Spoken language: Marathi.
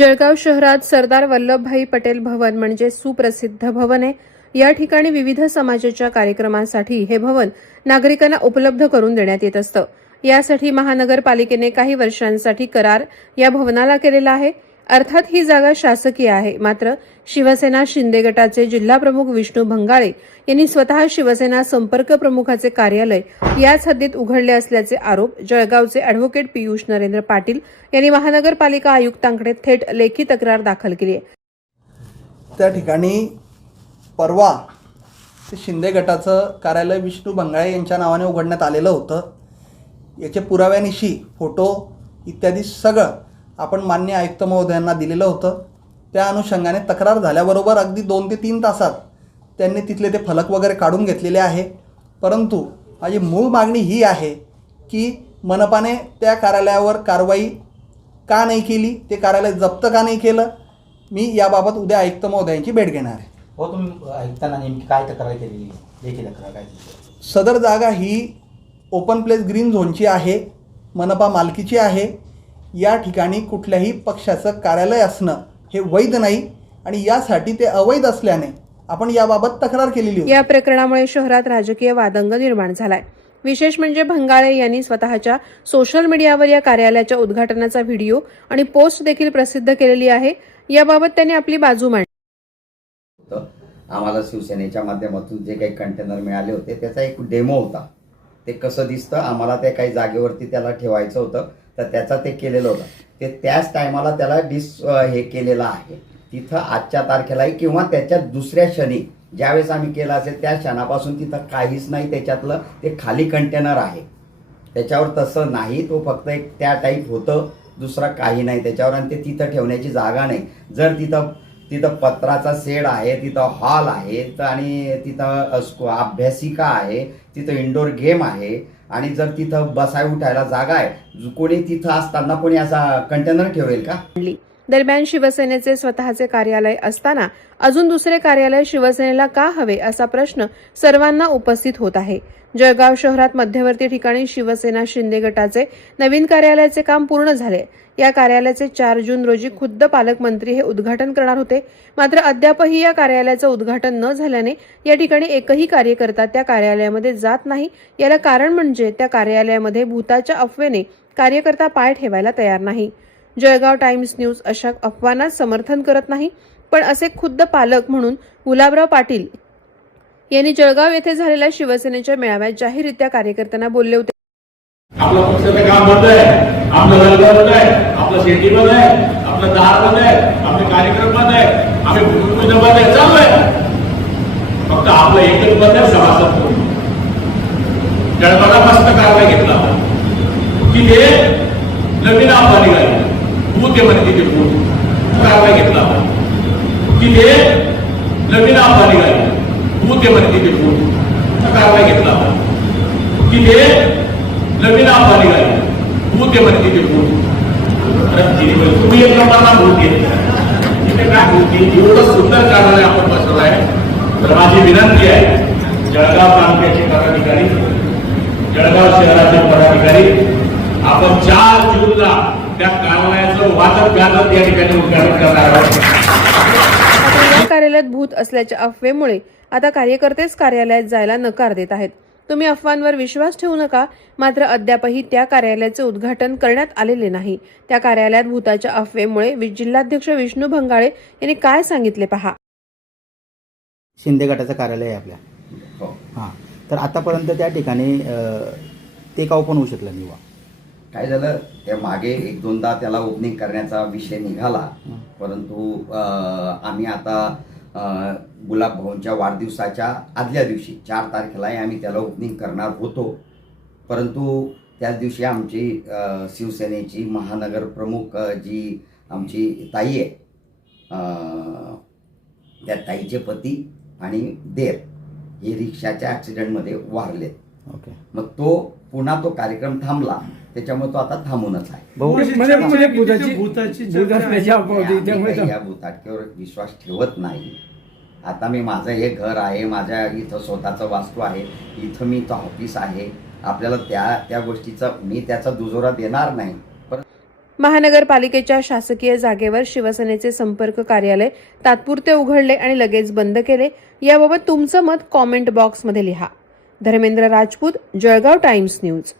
जळगाव शहरात सरदार वल्लभभाई पटेल भवन म्हणजे सुप्रसिद्ध भवन आहे. या ठिकाणी विविध समाजाच्या कार्यक्रमांसाठी हे भवन नागरिकांना उपलब्ध करून देण्यात येत असतं. यासाठी महानगरपालिकेने काही वर्षांसाठी करार या भवनाला केलेला आहे. अर्थात ही जागा शासकीय आहे. मात्र शिवसेना शिंदे गटाचे जिल्हाप्रमुख विष्णू भंगाळे यांनी स्वतः शिवसेना संपर्क प्रमुखाचे कार्यालय याच हद्दीत उघडले असल्याचे आरोप जळगावचे अॅडव्होकेट पियुष नरेंद्र पाटील यांनी महानगरपालिका आयुक्तांकडे थेट लेखी तक्रार दाखल केली आहे. त्या ठिकाणी परवा शिंदे गटाचं कार्यालय विष्णू भंगाळे यांच्या नावाने उघडण्यात आलेलं होतं. याचे पुराव्यानिशी फोटो इत्यादी सगळं आपण मान्य आयुक्त महोदयांना दिलेलं होतं. त्या अनुषंगाने तक्रार झाल्याबरोबर अगदी दोन ते तीन तासात त्यांनी तिथले ते फलक वगैरे काढून घेतलेले आहे. परंतु माझी मूळ मागणी ही आहे की मनपाने त्या कार्यालयावर कारवाई का नाही केली ते कार्यालय जप्त का नाही केलं मी याबाबत उद्या आयुक्त महोदयांची भेट घेणार आहे. हो तुम्ही ऐकताना नेमकी काय तक्रार केलेली लेखी तक्रार काय केली? सदर जागा ही ओपन प्लेस ग्रीन झोनची आहे मनपा मालकीची आहे. या ठिकाणी कुठल्याही पक्षाचं कार्यालय असणं हे वैध नाही आणि यासाठी ते अवैध असल्याने आपण याबाबत तक्रार केलेली होती. या प्रकरणामुळे शहरात राजकीय वादंग निर्माण झालाय. विशेष म्हणजे भंगाळे यांनी स्वतःच्या सोशल मीडियावर या कार्यालयाच्या उद्घाटनाचा व्हिडिओ आणि पोस्ट देखील प्रसिद्ध केलेली आहे. याबाबत त्यांनी आपली बाजू मांडली होतं आम्हाला शिवसेनेच्या माध्यमातून जे काही कंटेनर मिळाले होते त्याचा एक डेमो होता. ते कसं दिसतं? आम्हाला ते काही जागेवरती त्याला ठेवायचं होतं. तर त्याचा ते केलेलं होतं. ते त्याच टायमाला त्याला डिस हे केलेलं आहे. तिथं आजच्या तारखेलाही किंवा त्याच्या दुसऱ्या क्षणी ज्यावेळेस आम्ही केलं असेल त्या क्षणापासून तिथं काहीच नाही त्याच्यातलं ते खाली कंटेनर आहे. त्याच्यावर तसं नाही तो फक्त एक त्या टाईप होतं दुसरं काही नाही त्याच्यावर आणि ते तिथं ठेवण्याची जागा नाही. जर तिथं तिथं पत्राचा सेड आहे तिथं हॉल आहे तर आणि तिथं स्कू- अभ्यासिका आहे तिथं इंडोर गेम आहे आणि जर तिथं बसाय उठायला जागा आहे कोणी तिथं असताना कोणी असा कंटेनर ठेवेल का? दरम्यान शिवसेनेचे स्वतःचे कार्यालय असताना अजून दुसरे कार्यालय शिवसेनेला का हवे असा प्रश्न सर्वांना उपस्थित होत आहे. जळगाव शहरात मध्यवर्ती ठिकाणी शिवसेना शिंदे गटाचे नवीन कार्यालयाचे काम पूर्ण झाले. या कार्यालयाचे चार जून रोजी खुद्द पालकमंत्री हे उद्घाटन करणार होते. मात्र अद्यापही या कार्यालयाचं उद्घाटन न झाल्याने या ठिकाणी एकही कार्यकर्ता त्या कार्यालयामध्ये जात नाही. याला कारण म्हणजे त्या कार्यालयामध्ये भूताच्या अफवेने कार्यकर्ता पाय ठेवायला तयार नाही. जळगाव टाइम्स न्यूज अशा अफवांना समर्थन करत नाही पण असे खुद्द पालक म्हणून गुलाबराव पाटील यांनी जळगाव येथे झालेल्या शिवसेनेच्या मेळाव्यात जाहीररित्या कार्यकर्त्यांना बोलले होते. आपलं पक्षाचं काम बंद आहे आपलं घर बंद आहे आपलं शेती बंद आहे आपलं दार बंद आहे आपले कार्यक्रम बंद आहे आम्ही भूमिपूजन बंद आहे चालू आहे. फक्त आपलं एकच बंद आहे सभासद. जळगावला मस्त कारवाई घेतला. की ते नवीन आव्हान निघाले भूत आहे म्हणे तिथे भूत कारवाई घेतला की ते नवीन आव्हान निघाले भूत आहे म्हणे तिथे भूत कारवाई घेतला की ते नवीन आव्हान निघाले भूत आहे म्हणे तिथे भूत तर तिने म्हणे, तुम्ही एक प्रमाणात भूत घेतला तिथे काय भूती एवढं सुंदर कार्यालय आपण बसवलं आहे तर माझी विनंती आहे जळगाव तालुक्याचे पदाधिकारी जळगाव शहराचे पदाधिकारी आपण चार जूनला त्या गाजत या ठिकाणी उद्घाटन करणार आहोत. मात्र या कार्यालयात भूत असल्याच्या अफवेमुळे आता कार्यकर्तेच कार्यालयात जायला नकार देत आहेत. तुम्ही अफवांवर विश्वास ठेवू नका मात्र अद्यापही त्या कार्यालयाचे उद्घाटन करण्यात आलेले नाही. त्या कार्यालयात भूताच्या अफवेमुळे जिल्हाध्यक्ष विष्णू भंगाळे यांनी काय सांगितले पहा? शिंदे गटाचं कार्यालय आहे आपल्या. हो. हां. तर आतापर्यंत त्या ठिकाणी ते का ओपन होऊ शकलं नाही बुवा. काय झालं? त्या मागे एक दोनदा त्याला ओपनिंग करण्याचा विषय निघाला. परंतु आम्ही आता गुलाब भाऊंच्या वाढदिवसाच्या आदल्या दिवशी चार तारखेलाही आम्ही त्याला ओपनिंग करणार होतो. परंतु त्याच दिवशी आमची शिवसेनेची महानगर प्रमुख जी आमची ताई आहे त्या ताईचे पती आणि देर हे रिक्षाच्या ॲक्सिडेंटमध्ये वारलेत. ओके. मग तो पुन्हा तो कार्यक्रम थांबला त्याच्यामुळे तो आता थांबूनच आहे. म्हणजे म्हणजे काही या भूताटकेवर विश्वास ठेवत नाही. आता मी माझं हे घर आहे माझ्या इथं स्वतःचं वास्तू आहे इथं मी इथं ऑफिस आहे. आपल्याला त्या त्या गोष्टीचा मी त्याचा दुजोरा देणार नाही. महानगरपालिकेच्या शासकीय जागेवर शिवसेनेचे संपर्क कार्यालय तात्पुरते उघडले आणि लगेच बंद केले. याबाबत तुमचं मत कॉमेंट बॉक्समध्ये लिहा. Dharmendra Rajput Jalgaon Times News.